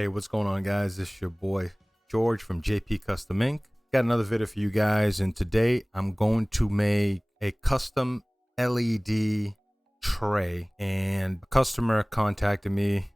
Hey, what's going on, guys? This is your boy George from jpcustomink. Got another video for you guys, and today I'm going to make a custom LED tray. And a customer contacted me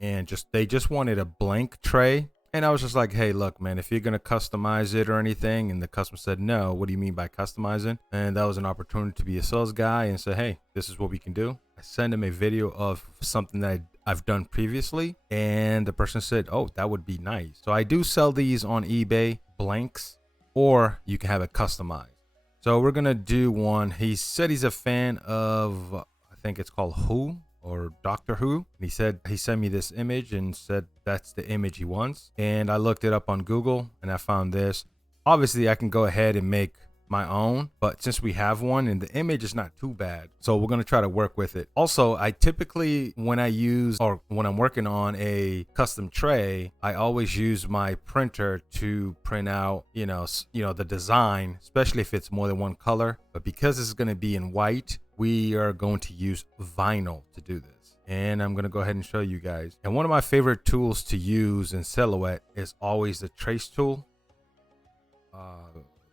and they just wanted a blank tray. And I was just like, hey, look, man, if you're going to customize it or anything, and the customer said, no, what do you mean by customizing? And that was an opportunity to be a sales guy and say, hey, this is what we can do. I sent him a video of something that I've done previously, and the person said, oh, that would be nice. So I do sell these on eBay, blanks, or you can have it customized. So we're going to do one. He said he's a fan of, I think it's called Who or Doctor Who. And he said he sent me this image and said that's the image he wants. And I looked it up on Google and I found this. Obviously, I can go ahead and make my own, but since we have one and the image is not too bad, so we're going to try to work with it. Also, I typically, when I'm working on a custom tray, I always use my printer to print out, the design, especially if it's more than one color. But because this is going to be in white, we are going to use vinyl to do this. And I'm going to go ahead and show you guys. And one of my favorite tools to use in Silhouette is always the trace tool.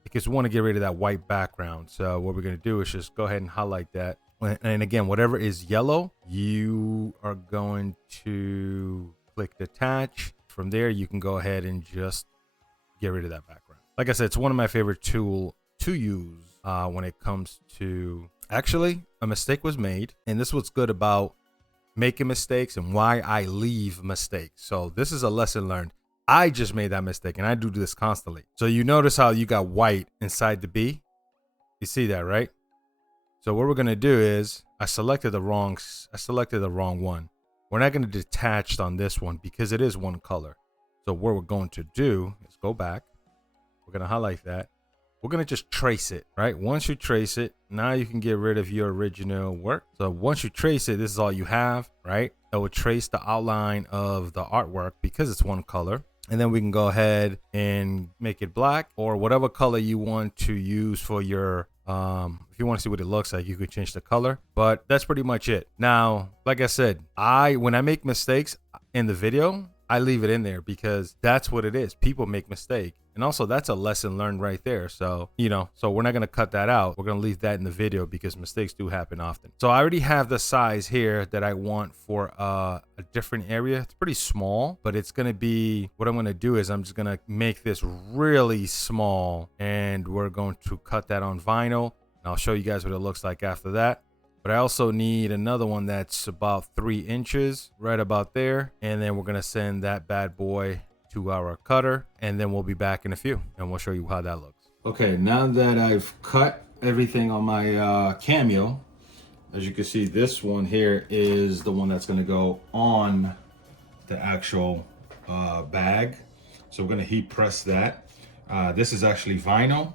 Because we want to get rid of that white background. So what we're going to do is just go ahead and highlight that. And again, whatever is yellow, you are going to click detach. From there, you can go ahead and just get rid of that background. Like I said, it's one of my favorite tools to use when it comes to... Actually, a mistake was made. And this is what's good about making mistakes and why I leave mistakes. So this is a lesson learned. I just made that mistake, and I do this constantly. So you notice how you got white inside the B? You see that, right? So what we're going to do is I selected the wrong one. We're not going to detach on this one because it is one color. So what we're going to do is go back. We're going to highlight that. We're going to just trace it, right? Once you trace it, now you can get rid of your original work. So once you trace it, this is all you have, right? It will trace the outline of the artwork because it's one color. And then we can go ahead and make it black or whatever color you want to use for your, if you want to see what it looks like, you could change the color, but that's pretty much it. Now, like I said, when I make mistakes in the video, I leave it in there because that's what it is. People make mistakes. And also that's a lesson learned right there. So, so we're not going to cut that out. We're going to leave that in the video because mistakes do happen often. So I already have the size here that I want for a different area. It's pretty small, but it's going to be, what I'm going to do is I'm just going to make this really small and we're going to cut that on vinyl. And I'll show you guys what it looks like after that. But I also need another one that's about 3 inches, right about there. And then we're going to send that bad boy to our cutter, and then we'll be back in a few and we'll show you how that looks. Okay, now that I've cut everything on my Cameo, as you can see, this one here is the one that's going to go on the actual bag. So we're going to heat press that. This is actually vinyl,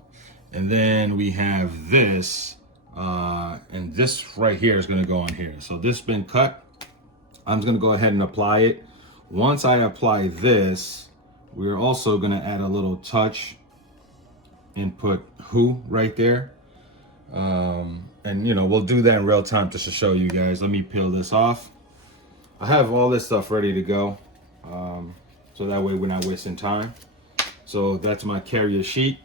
and then we have this, and this right here is going to go on here. So this has been cut. I'm just going to go ahead and apply it. Once I apply this, we're also going to add a little touch and put Who right there. And we'll do that in real time just to show you guys. Let me peel this off. I have all this stuff ready to go. So that way we're not wasting time. So that's my carrier sheet.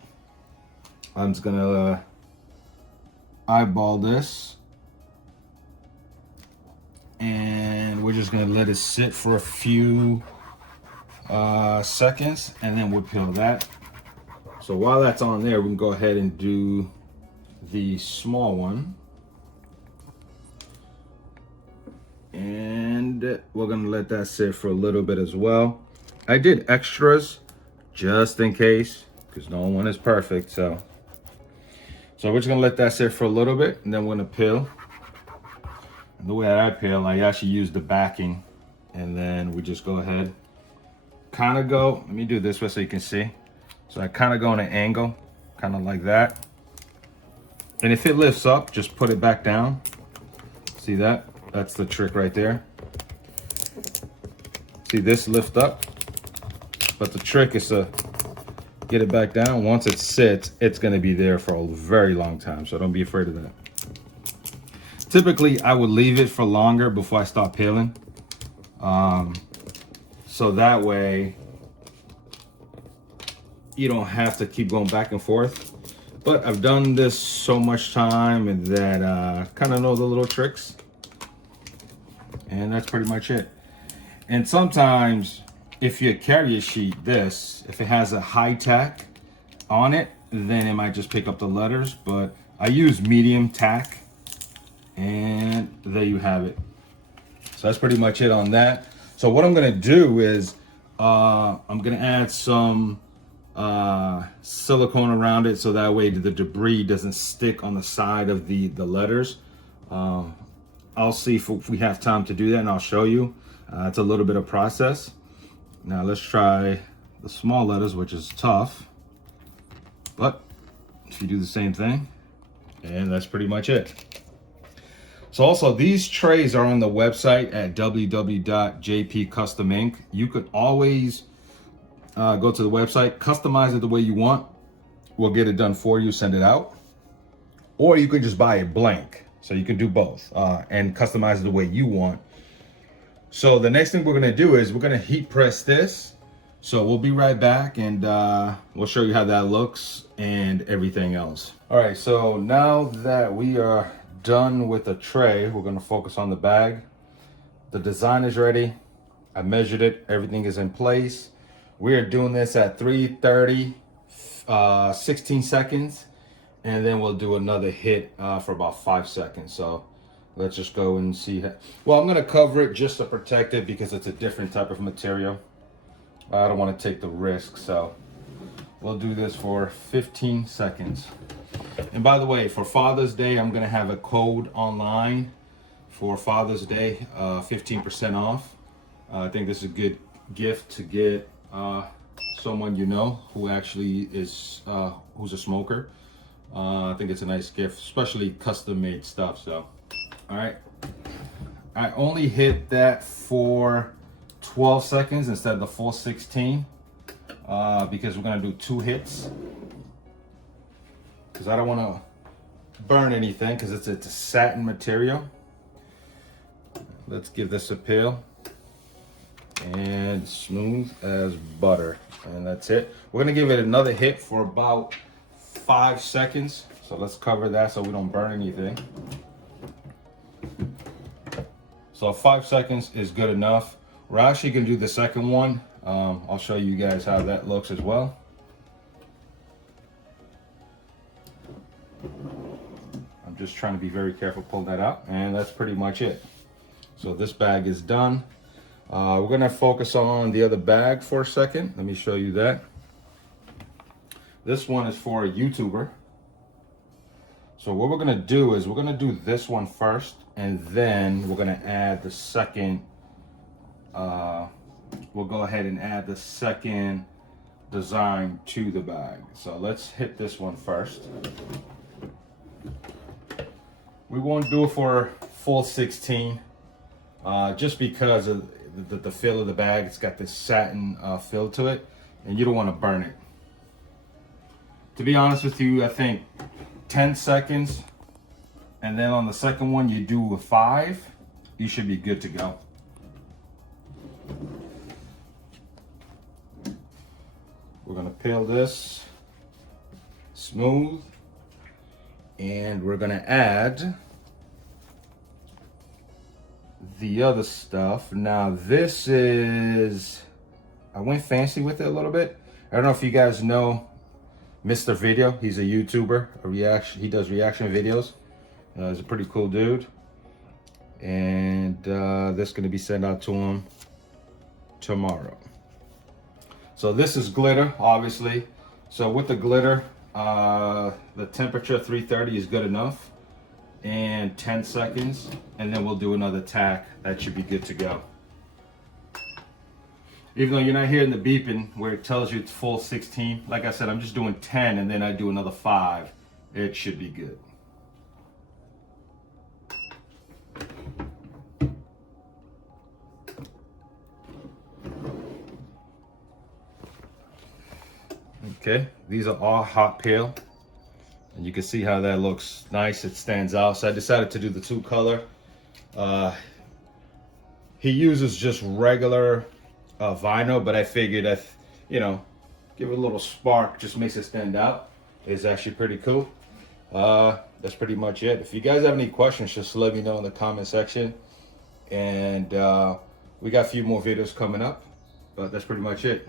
I'm just going to eyeball this. And we're just going to let it sit for a few seconds, and then we'll peel that. So while that's on there, we can go ahead and do the small one, and we're gonna let that sit for a little bit as well. I did extras just in case because no one is perfect, so we're just gonna let that sit for a little bit, and then we're gonna peel. And the way that I peel, I actually use the backing, and then we just go ahead, kind of go, let me do this way so you can see. So I kind of go on an angle, kind of like that. And if it lifts up, just put it back down. See that? That's the trick right there. See this lift up? But the trick is to get it back down. Once it sits, it's gonna be there for a very long time. So don't be afraid of that. Typically, I would leave it for longer before I start peeling. So that way you don't have to keep going back and forth. But I've done this so much time and that kind of know the little tricks. And that's pretty much it. And sometimes if you carry a sheet, if it has a high tack on it, then it might just pick up the letters. But I use medium tack, and there you have it. So that's pretty much it on that. So what I'm gonna do is I'm gonna add some silicone around it, so that way the debris doesn't stick on the side of the letters. I'll see if we have time to do that, and I'll show you. It's a little bit of process. Now let's try the small letters, which is tough, but if you do the same thing, and that's pretty much it. So also, these trays are on the website at www.jpcustomink. You could always go to the website, customize it the way you want. We'll get it done for you, send it out. Or you could just buy it blank. So you can do both and customize it the way you want. So the next thing we're gonna do is we're gonna heat press this. So we'll be right back, and we'll show you how that looks and everything else. All right, so now that we are done with the tray, we're gonna focus on the bag. The design is ready. I measured it, everything is in place. We are doing this at 3:30, 16 seconds, and then we'll do another hit for about 5 seconds. So let's just go and see. Well, I'm gonna cover it just to protect it because it's a different type of material. I don't want to take the risk, so we'll do this for 15 seconds. And by the way, for Father's Day, I'm gonna have a code online for Father's Day, 15% off. I think this is a good gift to get someone you know who actually is who's a smoker. I think it's a nice gift, especially custom made stuff. So all right, I only hit that for 12 seconds instead of the full 16 because we're gonna do 2 hits, because I don't want to burn anything because it's a satin material. Let's give this a peel, and smooth as butter, and that's it. We're gonna give it another hit for about 5 seconds, so let's cover that so we don't burn anything. So 5 seconds is good enough. We're actually gonna do the second one. I'll show you guys how that looks as well. I'm just trying to be very careful, pull that out, and that's pretty much it. So this bag is done. We're gonna focus on the other bag for a second. Let me show you that. This one is for a YouTuber. So what we're gonna do is we're gonna do this one first, and then we're gonna add the second. We'll go ahead and add the second design to the bag. So let's hit this one first. We won't do it for full 16, just because of the feel of the bag. It's got this satin feel to it, and you don't want to burn it. To be honest with you, I think 10 seconds, and then on the second one you do a 5, you should be good to go. We're gonna peel this smooth, and we're gonna add the other stuff. Now this is, I went fancy with it a little bit. I don't know if you guys know Mr. Video. He's a YouTuber, he does reaction videos. He's a pretty cool dude, and this is gonna be sent out to him tomorrow. So this is glitter, obviously. So with the glitter, the temperature 330 is good enough, and 10 seconds, and then we'll do another tack. That should be good to go. Even though you're not hearing the beeping where it tells you it's full 16, like I said, I'm just doing 10, and then I do another 5. It should be good. Okay, these are all hot peel, and you can see how that looks nice. It stands out. So I decided to do the 2 color. He uses just regular vinyl, but I figured that, you know, give it a little spark, just makes it stand out. It's actually pretty cool. That's pretty much it. If you guys have any questions, just let me know in the comment section. And we got a few more videos coming up, but that's pretty much it.